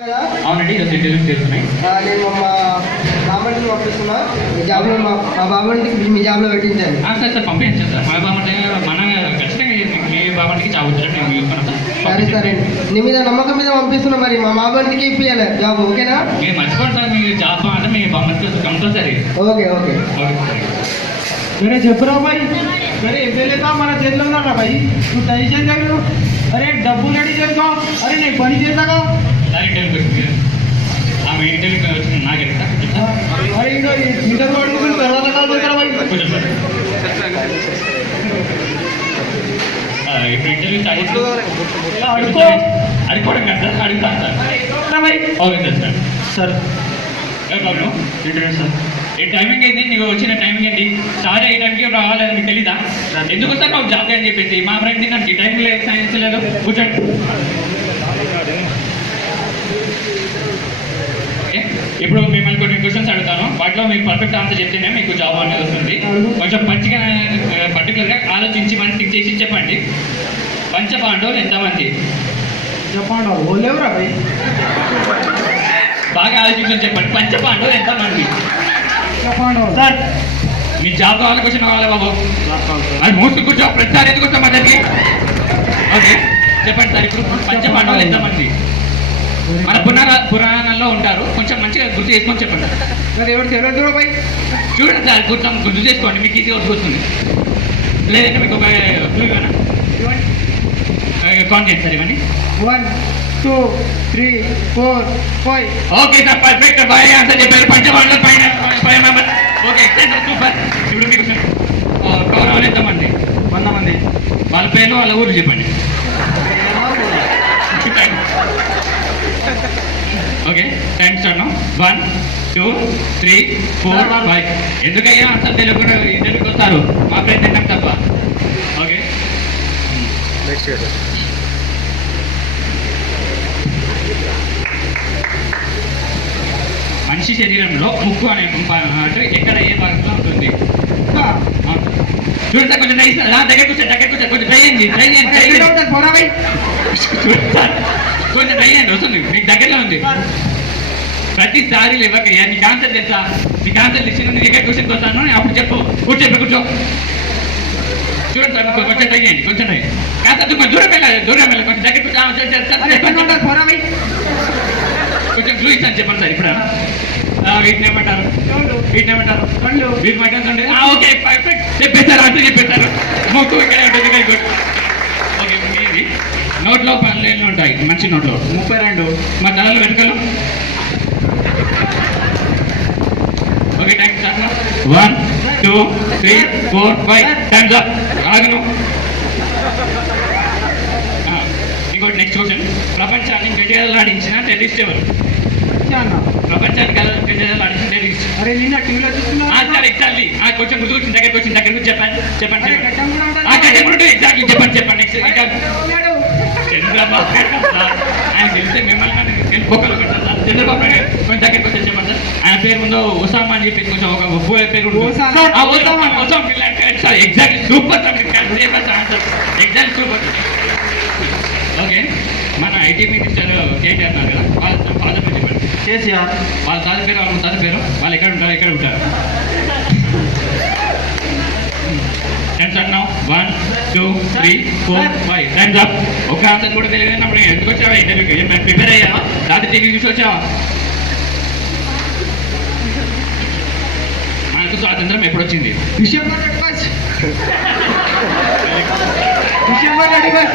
అవునండి డీటెయిల్స్ తెలుస్తున్నాయి. నేను మా బాబాని పంపిస్తున్నా మీ జాబ్లో మా బాబానికి మీ జాబ్లో పెట్టించాను. సార్ సార్ పంపించండి సార్. మా బాబంటే మన ఖచ్చితంగా మీ బాబంటికి జాబ్ వచ్చారు నేను చూసుకున్నాను సార్. సరే నీ మీద నమ్మకం మీద పంపిస్తున్నా. మరి మా బాబానికి ఇప్పియాలి జాబ్, ఓకేనా? మీరు మర్చిపోండి సార్, మీ జాబ్ అంటే మీ బాబంటే కంపల్సరీ. ఓకే ఓకే अरे जबरा भाई अरे पहले का हमारा जेल लग रहा भाई तू टेंशन कर लो. अरे डब्बू लड़ी जेल का अरे नहीं बनी जेल का సార్ ఇంటర్వ్యూకి ఆమె ఇంటర్వ్యూకి వచ్చింది నాకు अरे इधर मीटर रोड में दरवाजा काल कर भाई కొంచెం సార్ ఇప్పుడు ఇంటర్వ్యూ అడుకోవడం కదా సార్, అడుగుతాను సార్. भाई ఓకే సార్ सर ఏ ప్రాబ్లం ఇంటర్వ్యూ సార్. ఏ టైమింగ్ అయింది, నీకు వచ్చిన టైమింగ్ ఏంటి? సార్ ఏ టైంకి రావాలని మీకు తెలీదా? ఎందుకు వస్తారు మాకు జాబ్ అని చెప్పేసి మా ఫ్రెండ్ తిన్నాను ఈ టైంలో సైన్స్ లేదు కూర్చోండి. ఓకే ఇప్పుడు మిమ్మల్ని కొన్ని క్వశ్చన్స్ అడుగుతాను, వాటిలో మీరు పర్ఫెక్ట్ ఆన్సర్ చెప్తేనే మీకు జాబ్ అనేది వస్తుంది. కొంచెం మంచిగా పర్టికులర్గా ఆలోచించి మనం థింక్ చేసి చెప్పండి. పంచపాండవులు ఎంతమంది? जापान बोले रहा भाई బాగా ఆలోచించని చెప్పండి. పంచపాండవులు ఎంతమంది? जापान సార్ మీ జాబ్ కావాలి, క్వశ్చన్ కావాలి బాబు. అది మూసుకు కూర్చో, ప్రతిసారి ఎందుకు వచ్చాం మధ్యకి? ఓకే చెప్పండి సార్. ఇప్పుడు పంచపాండవులు ఎంతమంది? మన పురాణాల్లో ఉంటారు, కొంచెం మంచిగా గుర్తు చేసుకొని చెప్పండి. अरे और चलो दो भाई చూడండి సార్, కొంచెం గుర్తు చేసుకోండి, మీకు ఈజీగా వస్తుంది. లేదంటే మీకు ఒక క్లూ ఇవ్వనా? కౌంట్ చేయండి సార్ ఇవన్నీ. 1 2 3 4 5 ఓకే సార్ పర్ఫెక్ట్ బాగా ఆన్సర్ చెప్పారు. పంచపాండవులు పైన 5 మెంబర్స్. Okay super. ఇప్పుడు మీకు కౌరవులు ఎంతమంది? 100 మంది. వాళ్ళ పేర్లు వాళ్ళ ఊరు చెప్పండి. Okay time start. 1 2 3 4 5. ఎందుకయ్యా ఆన్సర్ తెలియకుండా ఇంటర్వ్యూకి వస్తారు? మా పేరు తిన్నాం తప్ప. ఓకే మనిషి శరీరంలో ముక్కు అనే అంటే ఎక్కడ ఏ భాగంలో ఉంటుంది? చూడండి సార్, కొంచెం దగ్గర కూర్చో కొంచెం ట్రై చేయండి बोला भाई చూడండి సార్, కొంచెం ట్రై చేయండి, వస్తుంది మీకు దగ్గరలో ఉంది. ప్రతిసారి లేవకయ్యా, నీకు ఆన్సర్ తెలుసా? నీకు ఆన్సర్ ఇచ్చిన దగ్గర క్వశ్చన్కి వస్తాను, అప్పుడు చెప్పు. కూర్చో చూడండి సార్, కొంచెం ట్రై చేయండి, కొంచెం ట్రై కాదు దూరం వెళ్ళాలి కొంచెం దగ్గర बोला भाई కొంచెం క్లూ ఇచ్చాను చెప్పండి సార్. ఇప్పుడు వీటిని ఏమంటారు? కళ్ళు వీటి మాట్లాడుతుండే. ఓకే పర్ఫెక్ట్ చెప్పేశారు, ఆన్సర్ చెప్పేశారు. మొక్కు ఇక్కడే ఉంటుంది. Very good. ఓకే ఇది నోట్లో పళ్ళు ఎన్ని ఉంటాయి మంచి నోట్లో? 32. మా తలలో వెనుకలు? Okay thank sir. 1 2 3 4 5 times up. ఆగను. ఇంకోటి నెక్స్ట్ క్వశ్చన్. ప్రపంచాన్ని గజగజలాడించిన టెర్రరిస్ట్ ఎవరు? ప్రపంచాన్ని గజగజలాడించిన టెర్రరిస్ట్. అరే నిన్న టీవీలో చూస్తున్నా సార్ ఎగ్జాక్ట్లీ కొంచెం గుర్తుకొచ్చింది, దగ్గరకు చెప్పండి. ఎగ్జాక్ట్లీ చెప్పండి. చంద్రబాబు ఆయన తెలిస్తే మిమ్మల్ని తెలుసుకోగల సార్. చంద్రబాబు నాయుడు కొంచెం దగ్గరికి వచ్చి చెప్పండి సార్. ఆయన పేరు ముందు ఒసామా అని చెప్పేసి కొంచెం ఒక పేరు sir. Exactly super sir. Exactly super. Okay మన ఐటీ మినిస్టర్ కేటీఆర్ అన్నారు కదా, వాళ్ళ ఫాదర్ పేరు చెప్పండి. కేసీఆర్. వాళ్ళ తాత పేరు వాళ్ళ తాత పేరు వాళ్ళు ఎక్కడ ఉంటారు? Times up now. 1 2 3 4 5 times up. ఒక ఆన్సర్ కూడా తెలియదు అప్పుడు ఎందుకు వచ్చావా ఇంటర్వ్యూకి? ప్రిపేర్ అయ్యావా? రాత్రి టీవీ చూసి వచ్చావా? మనకు స్వాతంత్రం ఎప్పుడు వచ్చింది? డిసెంబర్ 31.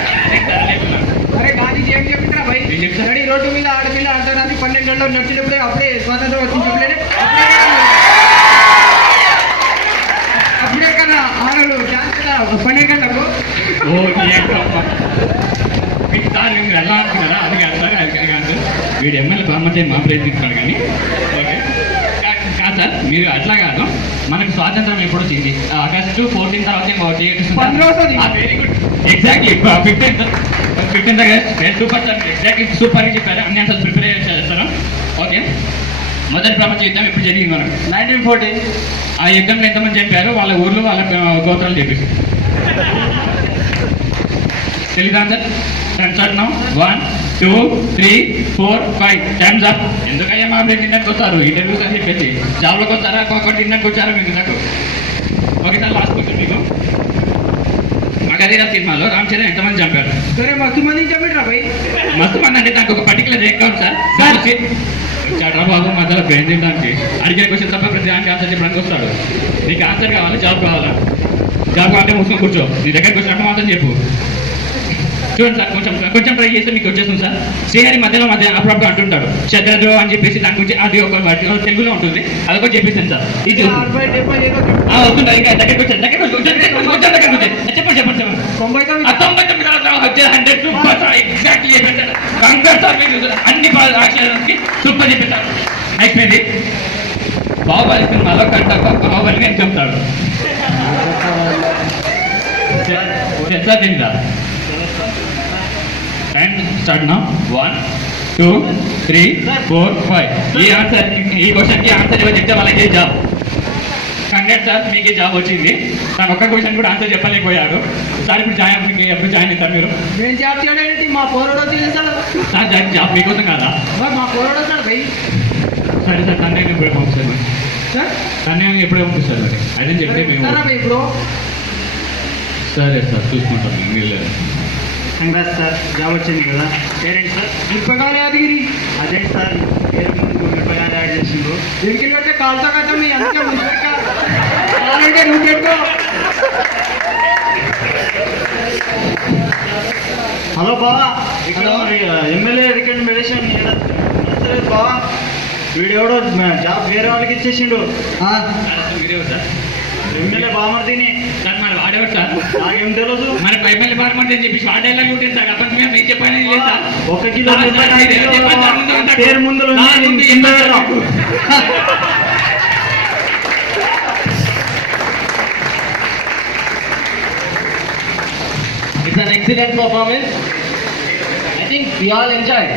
అరే గాంధీజీ ఏం చెప్పింటారా భయ్? నడి రోడ్డు మీద ఆడపిల్ల అంటారని 12 ఏళ్ళు నడిచినప్పుడే అప్పుడే స్వాతంత్రం వచ్చింది చెప్పలేదే. అప్పుడే కదా ఆడలు ఛాన్స్ కదా 12 గంటలకు. మీకు సార్ మీరు ఎలా అనుకున్నారా? అది కాదు సార్, అది కాదు. వీడు ఎమ్మెల్యే బామ్మతే మా ప్రయత్నిస్తాడు కానీ ఓకే కాదు సార్, మీరు అట్లా కాదు. మనకు స్వాతంత్రం ఎప్పుడు వచ్చింది? ఆగస్టు 14 తర్వాత very good. Exactly 15th August. Super sir, exactly super అని చెప్పారు. అన్ని ఆన్సర్స్ ప్రిపేర్ చేస్తారు. ఓకే మొదటి ప్రపంచ యుద్ధం ఎప్పుడు జరిగింది మనకు? 1914. ఆ యుద్ధంలో ఎంతమంది చెప్పారు? వాళ్ళ ఊర్లో వాళ్ళ గోత్రాలు చెప్పేసి తెలీదా సార్? 1 2 3 4 5 times up. ఎందుకయ్యా మా బ్రేక్ తినడానికి వస్తారు ఇంటర్వ్యూస్ అని చెప్పేసి, జాబ్లోకి వస్తారా ఒక్కొక్కటి తినడానికి వచ్చారా మీకు నాకు? ఓకే సార్, లాస్ట్ క్వశ్చన్ మీకు. మగధీర సినిమాలో రామ్ చరణ్ ఎంతమంది చంపారు? సరే మస్తు మంది చెప్పిట్రా భయ్. మస్తు మంది అంటే నాకు ఒక పర్టికులర్ రేట్ కావాలి సార్. వచ్చాడ్రా బాబు మధ్యలో బ్రెయిన్ తినడానికి, అడిగిన క్వశ్చన్ తప్ప ప్రతి దానికి ఆన్సర్ చెప్పడానికి వస్తాడు. నీకు ఆన్సర్ కావాలి, జాబ్ కావాలా? జాబ్ కావాలంటే మూసుకొని కూర్చో, నీ దగ్గరికి వచ్చినట్టు మాత్రం చెప్పు. చూడండి సార్, కొంచెం కొంచెం ట్రై చేస్తే మీకు వచ్చేస్తుంది సార్. శ్రీహరి మధ్యలో అప్పుడప్పుడు అంటుంటాడు శత్రు అని చెప్పేసి, దాని గురించి అది ఒక తెలుగులో ఉంటుంది, అదొకటి చెప్పేసాను సార్. ఇది వస్తుంటారు ఇంకా దగ్గరికి వచ్చాను, చెప్పండి చెప్పండి చెప్పండి. 99 వచ్చే 100 ఎగ్జాక్ట్లీ అన్ని అక్షరాలకి సూపర్ చెప్పేశారు. అయిపోయింది. బాహుబలి సినిమాలో కంటప్ప బాహుబలిని అని చెప్తాడు. ఎట్లా తిందా? టైం స్టార్ట్ నా. 1 2 3 4 5. ఈ క్వశ్చన్కి ఆన్సర్ ఎవరు చెప్తే వాళ్ళకి జాబ్. కంగ్రాట్స్ సార్, మీకు జాబ్ వచ్చింది. తను ఒక్క క్వశ్చన్ కూడా ఆన్సర్ చెప్పలేకపోయాడు సార్. ఇప్పుడు ఎప్పుడు జాయిన్ అవుతారు మీరు? నేను జాబ్ చేయడానికి మా పోరడో చేస్తాడు సార్. జాబ్ మీకోసం కాదా? మా పోరడో వస్తాడు భయ్. సరే సార్, తన్నే ఎప్పుడే పంపిస్తారు సార్, తన్నే ఎప్పుడే పంపిస్తారు మరి అదే చెప్తే మేము. సరే భయ్ బ్రో. సరే సార్, చూసుకుంటాం మేము. మీరు లేదు. కంగ్రాట్స్ సార్, జాబ్ వచ్చింది కదా. పేరెంట్స్ సార్ ఇప్పగానే యాదగిరి. అదే సార్, పేరు ముందు ఇప్పగానే యాడ్ చేసిండ్రు. దీనికి వెళ్ళి కాల్తో కదా మీ అంతే కావాలంటే నువ్వు పెట్టుకో. హలో బావా, ఇక్కడ ఎమ్మెల్యే రికమెండేషన్ నచ్చలేదు బావా. వీడెవడో జాబ్ వేరే వాళ్ళకి ఇచ్చేసిండు. మీరేవో సార్? ఎమ్మెల్యే బామర్దిని. సార్ మరి వాడేవాడు సార్? నాకేం తెలుసు. మరి ఎమ్మెల్యే బార్మంటే అని చెప్పి షార్ట్ డైలాగ్ ఉంటుంది సార్. అప్పటి మేము ఏం చెప్పాను లేదు సార్. 1 కిలో పేరు ముందు It's an excellent performance. I think we all enjoyed.